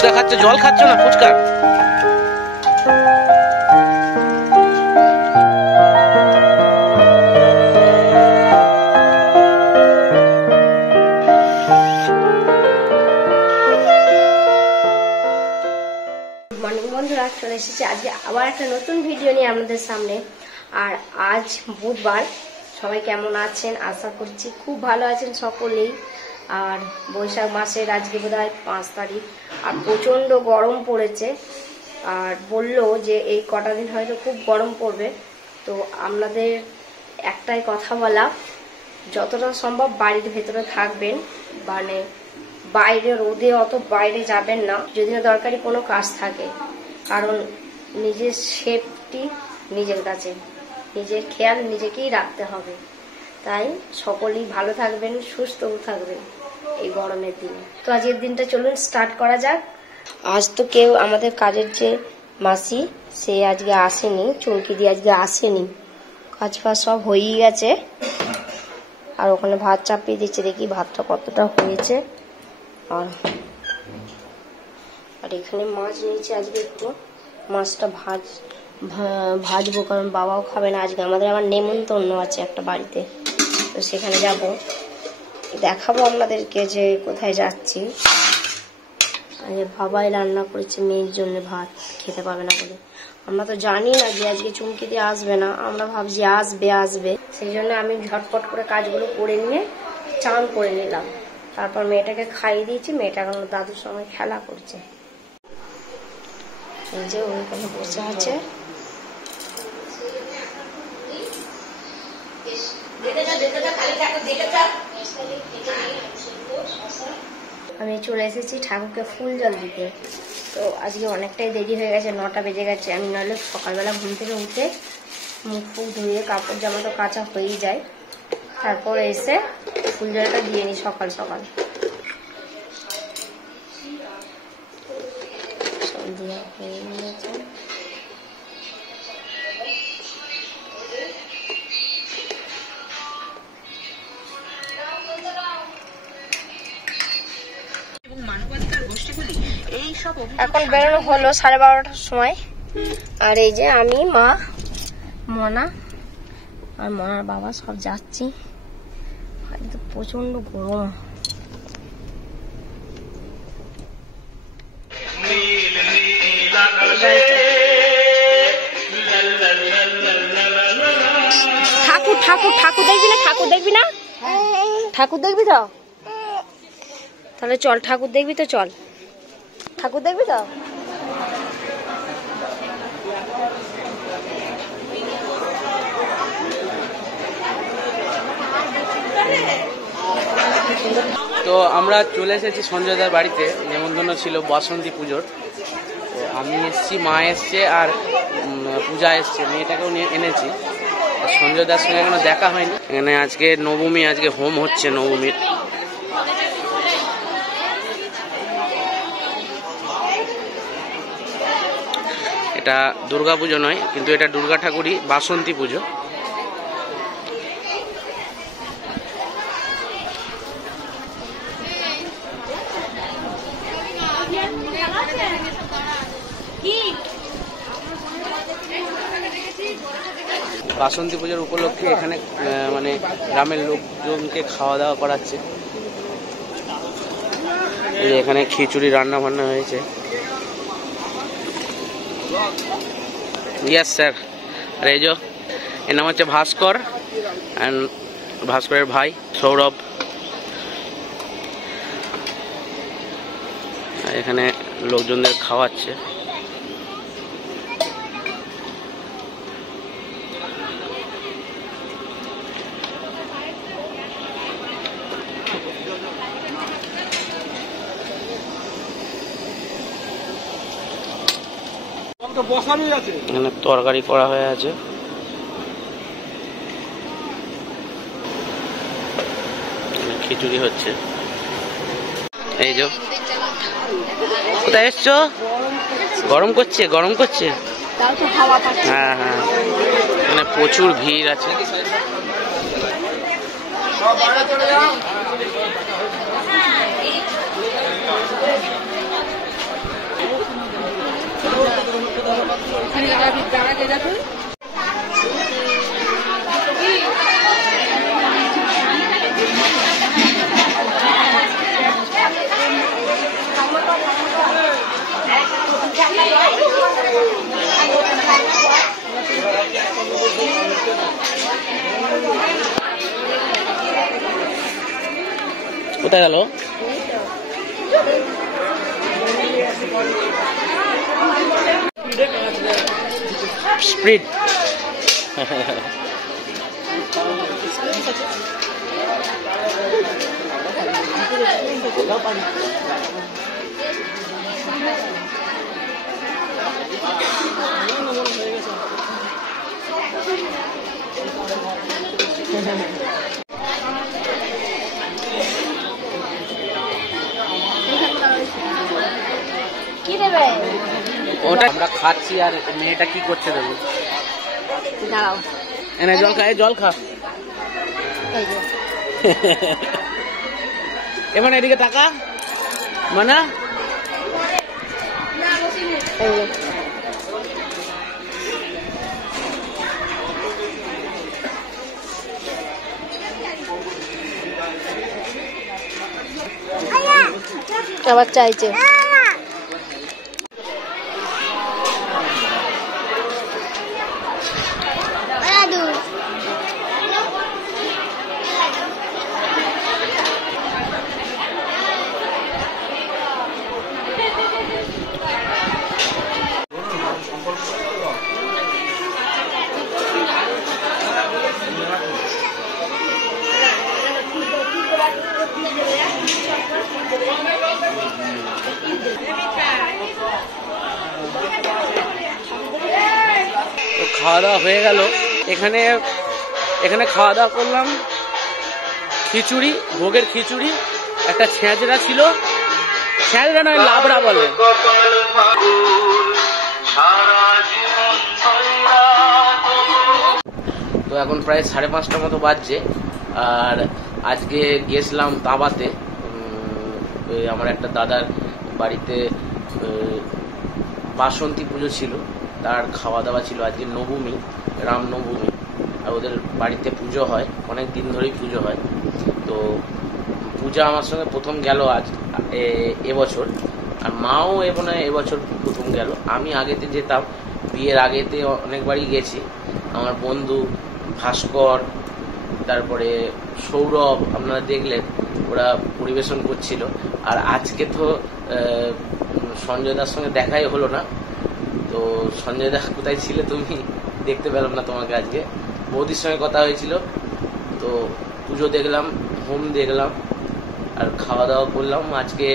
ফুচকা খাচ্ছ, জল খাচ্ছ না ফুচকা? বন্ধুরা চলে এসেছি আজকে আবার একটা নতুন ভিডিও নিয়ে আপনাদের সামনে। আর আজ বুধবার, সবাই কেমন আছেন? আশা করছি খুব ভালো আছেন সকলেই। আর বৈশাখ মাসের আজকে বোধহয় 5 তারিখ, আর প্রচণ্ড গরম পড়েছে। আর বললো যে এই কটা দিন হয়তো খুব গরম পড়বে। তো আপনাদের একটাই কথা বলা, যতটা সম্ভব বাড়ির ভেতরে থাকবেন, মানে বাইরে রোদে অত বাইরে যাবেন না যদি না দরকারি কোনো কাজ থাকে। কারণ নিজের সেফটি নিজের কাছে, নিজের খেয়াল নিজেকেই রাখতে হবে। তাই সকলেই ভালো থাকবেন, সুস্থও থাকবেন এই গরমের দিনে। তো আজকের দিনটা চলুন স্টার্ট করা যাক। আজ তো কেউ আমাদের কাজের যে মাসি, সে আজকে আসেনি, চুমকি দিয়ে আজকে আসেনি। কাজ ফাজ সব হয়েই গেছে। আর ওখানে ভাত চাপিয়ে দিচ্ছে, দেখি ভাতটা কতটা হয়েছে। আর এখানে মাছ নিয়েছি, আজকে একটু মাছটা ভাজবো, কারণ বাবাও খাবে না আজকে। আমাদের আবার নেমন্তন্ন আছে একটা বাড়িতে, তো সেখানে যাব, দেখাবো আপনাদেরকে যে কোথায় যাচ্ছি। বাবাই রান্না করেছে মেয়ের জন্য, ভাত খেতে পাবে না বলে। আমরা তো জানি না যে আজকে চুমকি দিয়ে আসবে না, আমরা ভাবছি আসবে। সেই জন্য আমি ঝটপট করে কাজগুলো করে নিয়ে চান করে নিলাম। তারপর মেয়েটাকে খাইয়ে দিয়েছি, মেয়েটা এখন দাদুর সঙ্গে খেলা করছে। এই যে ওইখানে বসে আছে। আমি চলে এসেছি ঠাকুরকে ফুল জল দিতে। তো আজকে অনেকটাই দেরি হয়ে গেছে, 9টা বেজে গেছে। আমি নাহলে সকালবেলা ঘুম থেকে উঠে মুখ ফুক ধুয়ে কাপড় জামা তো কাচা হয়েই যায়, তারপরে এসে ফুল জলটা দিয়ে নিই সকাল সকাল। সন্ধ্যা হয়ে গেছে। এখন বেরোনো হলো 12:30টার সময়। আর এই যে আমি, মা, মনা আর মনার বাবা সব যাচ্ছি। তো প্রচন্ড গরম। ঠাকুর দেখবি না? ঠাকুর দেখবি তো? তাহলে চল, ঠাকুর দেখবি তো? চল, ঠাকুর দেখবি তো? তো আমরা চলে এসেছি সঞ্জয়দার বাড়িতে, নেমন্তন্ন ছিল বাসন্তী পুজোর। তো আমি এসেছি, মা এসছে, আর পূজা এসছে, মেয়েটাকেও নিয়ে এনেছি। সঞ্জয়দার সঙ্গে এখনো দেখা হয়নি। এখানে আজকে নবমী, আজকে হোম হচ্ছে নবমীর। এটা দুর্গা পুজো নয়, কিন্তু এটা দুর্গা ঠাকুরই বাসন্তী পুজো। বাসন্তী পুজোর উপলক্ষে এখানে মানে গ্রামের লোকজনকে খাওয়া দাওয়া করাচ্ছে। এখানে খিচুড়ি রান্না বান্না হয়েছে। Yes sir. আর এই যে এর নাম হচ্ছে ভাস্কর, অ্যান্ড ভাস্করের ভাই সৌরভ। এখানে লোকজনদের খাওয়াচ্ছে। এখানে তরকারি করা হয়ে আছে। খিচুড়ি হচ্ছে। এই যে কোথায় এসছো? গরম করছে? হ্যাঁ, এখানে প্রচুর ভিড় আছে। কোথায় গেল স্প্রিট? কি দেবে? ওটা আমরা খাচ্ছি আর মেয়েটা কি করছে দেবো? দাঁড়াও, এনে জল খা, জল খা। এখানে এদিকে টাকা মানে আবার চাইছে। খাওয়া দাওয়া হয়ে গেল। এখানে এখানে খাওয়া দাওয়া করলাম, খিচুড়ি, ভোগের খিচুড়ি, একটা ছেঁচড়া ছিল, ছেঁচড়া নয় লাবড়া বলে। তো এখন প্রায় 5:30 মতো বাজছে। আর আজকে গেছিলাম তাঁবাতে, আমার একটা দাদার বাড়িতে বাসন্তী পুজো ছিল, তার খাওয়া দাওয়া ছিল। আজকে নবমী, রামনবমী, আর ওদের বাড়িতে পুজো হয়, অনেক দিন ধরেই পুজো হয়। তো পূজা আমার সঙ্গে প্রথম গেল আজ এবছর, আর মাও এবছর প্রথম গেল। আমি আগেতে যেতাম, বিয়ের আগেতে অনেকবারই গেছি। আমার বন্ধু ভাস্কর, তারপরে সৌরভ, আপনারা দেখলেন ওরা পরিবেশন করছিল। আর আজকে তো সঞ্জয় দার সঙ্গে দেখাই হলো না। তো সঞ্জয় দা কোথায় ছিলে তুমি? দেখতে পেলাম না তোমাকে। আজকে বৌদির সঙ্গে কথা হয়েছিল। তো পুজো দেখলাম, হোম দেখলাম, আর খাওয়া দাওয়া করলাম। আজকে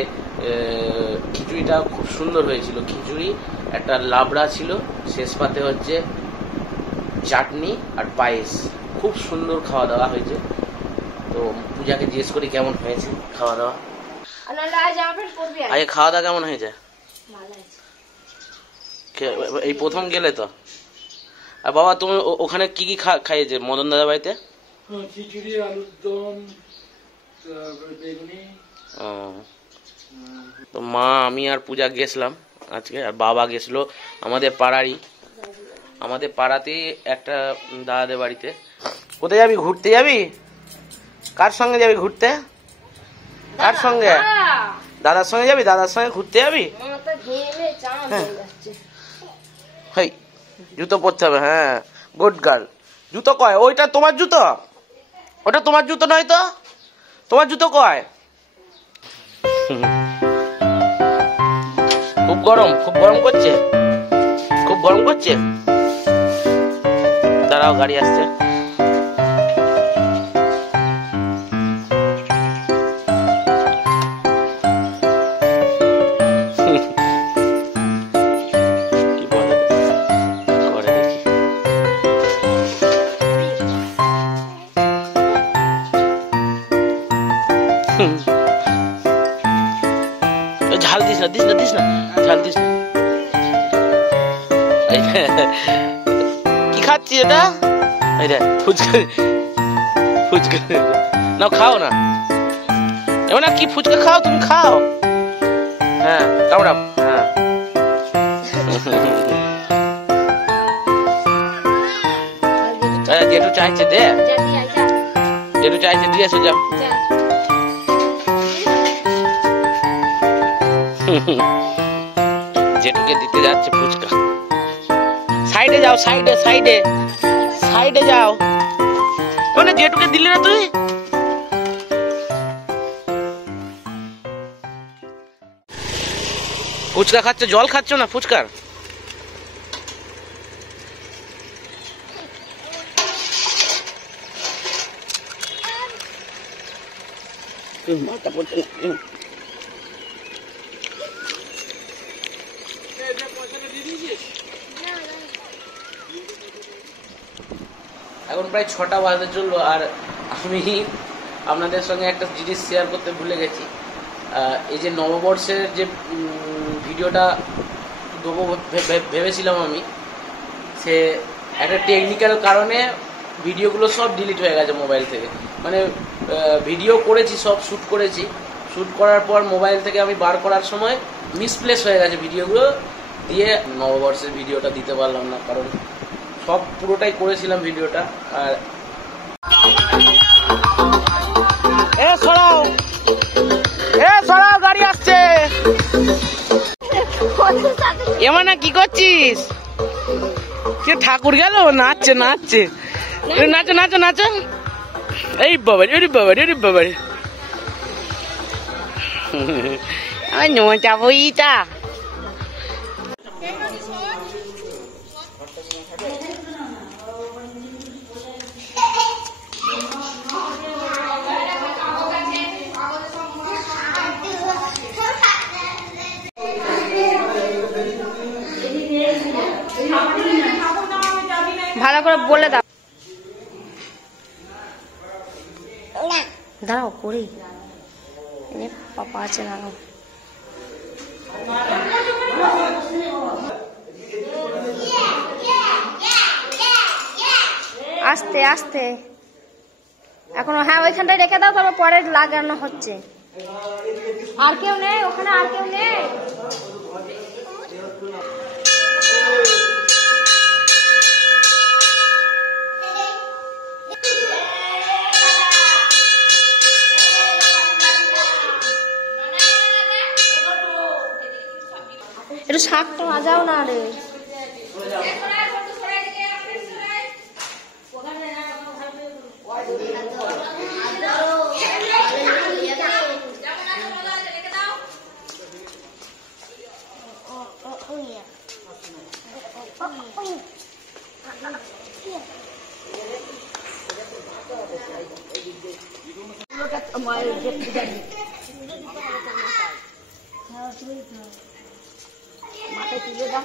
খিচুড়িটা খুব সুন্দর হয়েছিল। খিচুড়ি, একটা লাবড়া ছিল, শেষ পাতে হচ্ছে চাটনি আর পায়েস। খুব সুন্দর খাওয়া দাওয়া হয়েছে। তো পূজাকে জিজ্ঞেস করি কেমন হয়েছে খাওয়া দাওয়া। আজকে খাওয়া দাওয়া কেমন হয়েছে? এই প্রথম গেলে তো। আর বাবা তুমি ওখানে কি কি খাইয়েছে মদন দাদা বাড়িতে? খিচুড়ি, আলুর দম, বেগুনি। তো মা, আমি আর পূজা গেছিলাম আজকে, আর বাবা গেছিল আমাদের পাড়াতেই একটা দাদাদের বাড়িতে। কোথায় যাবি? ঘুরতে যাবি? কার সঙ্গে যাবি ঘুরতে? কার সঙ্গে? দাদার সঙ্গে যাবি? দাদার সঙ্গে ঘুরতে যাবি? হেই, জুতো পরতে হবে। হ্যাঁ, গুড গার্ল। জুতো কয়? ওইটা তোমার জুতো? ওটা তোমার জুতো নয় তো? তোমার জুতো কয়? খুব গরম করছে, খুব গরম করছে। দাঁড়াও, গাড়ি আসছে। ঝাল দিস না, ঝাল দিস না। কি খাচ্ছি এটা? ফুচকা না, খাও না। এবার না, কি ফুচকা খাও তুমি? খাও। হ্যাঁ, কামড়াও। হ্যাঁ, জেঠু চাইছে দে, জেঠু চাইছে দিয়ে এসো যাও। জেঠুকে দিতে যাচ্ছে ফুচকা। সাইডে যাও, সাইডে সাইডে সাইডে যাও। মানে জেঠুকে দিলি না তুই? ফুচকা খাচ্ছ, জল খাচ্ছ না ফুচকার? মাথা পড়ছে না। এখন প্রায় 6টা বাজতে চললো, আর আমি আপনাদের সঙ্গে একটা জিনিস শেয়ার করতে ভুলে গেছি। এই যে নববর্ষের যে ভিডিওটা দেবো ভেবেছিলাম আমি, সে একটা টেকনিক্যাল কারণে ভিডিওগুলো সব ডিলিট হয়ে গেছে মোবাইল থেকে। মানে ভিডিও করেছি, সব শ্যুট করেছি, শ্যুট করার পর মোবাইল থেকে আমি বার করার সময় মিসপ্লেস হয়ে গেছে ভিডিওগুলো, দিয়ে নববর্ষের ভিডিওটা দিতে পারলাম না, কারণ সব পুরোটাই করেছিলাম ভিডিওটা। আর সরাও গাড়ি আসছে। এমন কি করছিস? ঠাকুর গেল, নাচছে নাচছে, নাচো নাচো নাচো। এই বাবারি, ওরে বাবারি, ওরে বাবারি, আমি যাবো ইটা। ভালো করে বলে দাও। দাঁড়াও করি, পাপা আছে দাঁড়াও। আস্তে আস্তে এখনো, হ্যাঁ ওইখানটায় রেখে দাও, তারপর পরে লাগানো হচ্ছে। আর কেউ নেই ওখানে, আর কেউ নেই। একটু শাকটা বাজাও না রে। মাথায় তুলে দাও।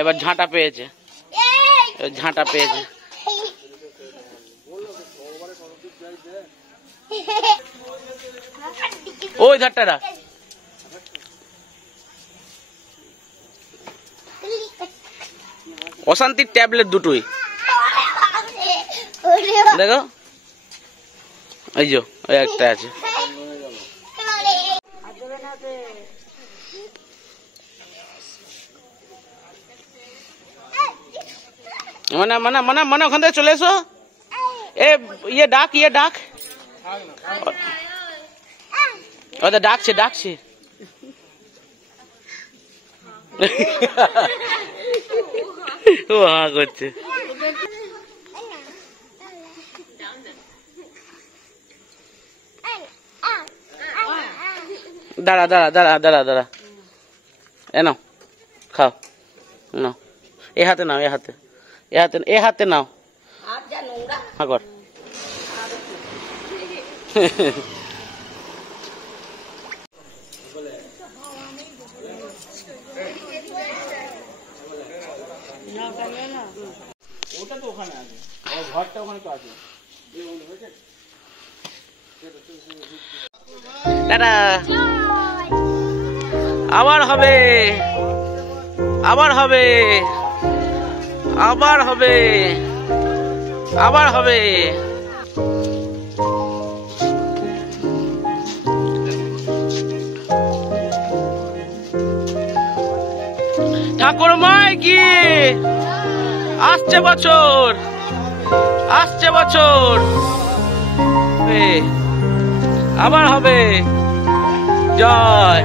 এবার ঝাঁটা পেয়েছে, ঝাঁটা পেয়েছে। ওই ধারটা অশান্তির ট্যাবলেট দুটোই দেখো, এই যে ওই একটা আছে। মানে মানে মানে মানে ওখান থেকে চলে এসো। ইয়ে ডাক ওদের ডাকছে ও হা করছে। দাঁড়া এ নাও খাও, নাও এ হাতে নাও, এ হাতে নাও। কর ওটা তো ওখানে আছে, ঘরটা ওখানে তো আছে। টাটা, আবার হবে। ঠাকুরমাই কি আসছে বছর, আবার হবে। জয়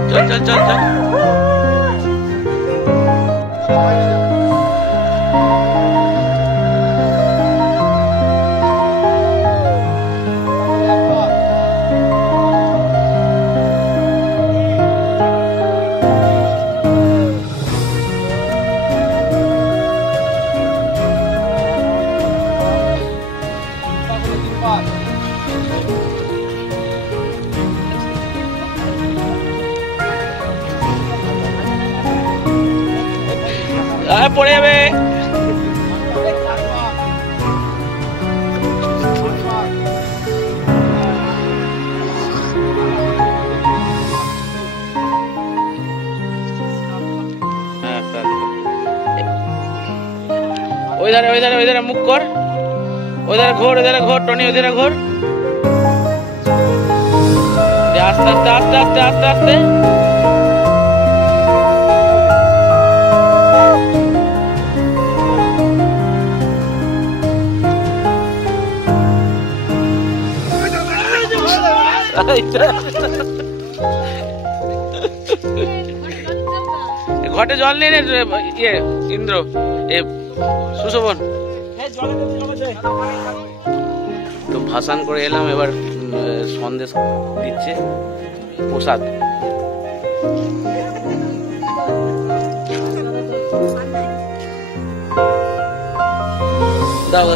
চল পড়ে যাবে। ওই ধারে মুখ কর, ওই ধারে ঘোর, টনি ওই ধারে ঘোর। আস্তে ঘটে জল নিয়ে নে ইয়ে ইন্দ্র, সুশোভন। তো ভাসান করে এলাম, এবার সন্দেশ দিচ্ছে প্রসাদ। দাও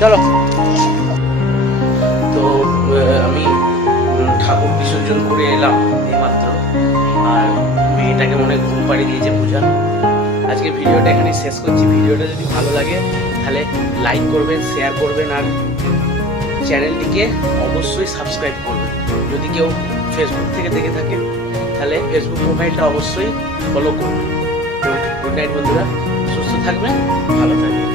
চলো। তো আমি ঠাকুর বিসর্জন করে এলাম এইমাত্র, আর মেয়েটাকে মনে ঘুম পাড়িয়ে দিয়েছে পূজা। আজকে ভিডিওটা এখানে শেষ করছি। ভিডিওটা যদি ভালো লাগে তাহলে লাইক করবেন, শেয়ার করবেন, আর চ্যানেলটিকে অবশ্যই সাবস্ক্রাইব করবেন। যদি কেউ ফেসবুক থেকে দেখে থাকেন তাহলে ফেসবুক প্রোফাইলটা অবশ্যই ফলো করবেন। গুড নাইট বন্ধুরা, সুস্থ থাকবেন, ভালো থাকবেন।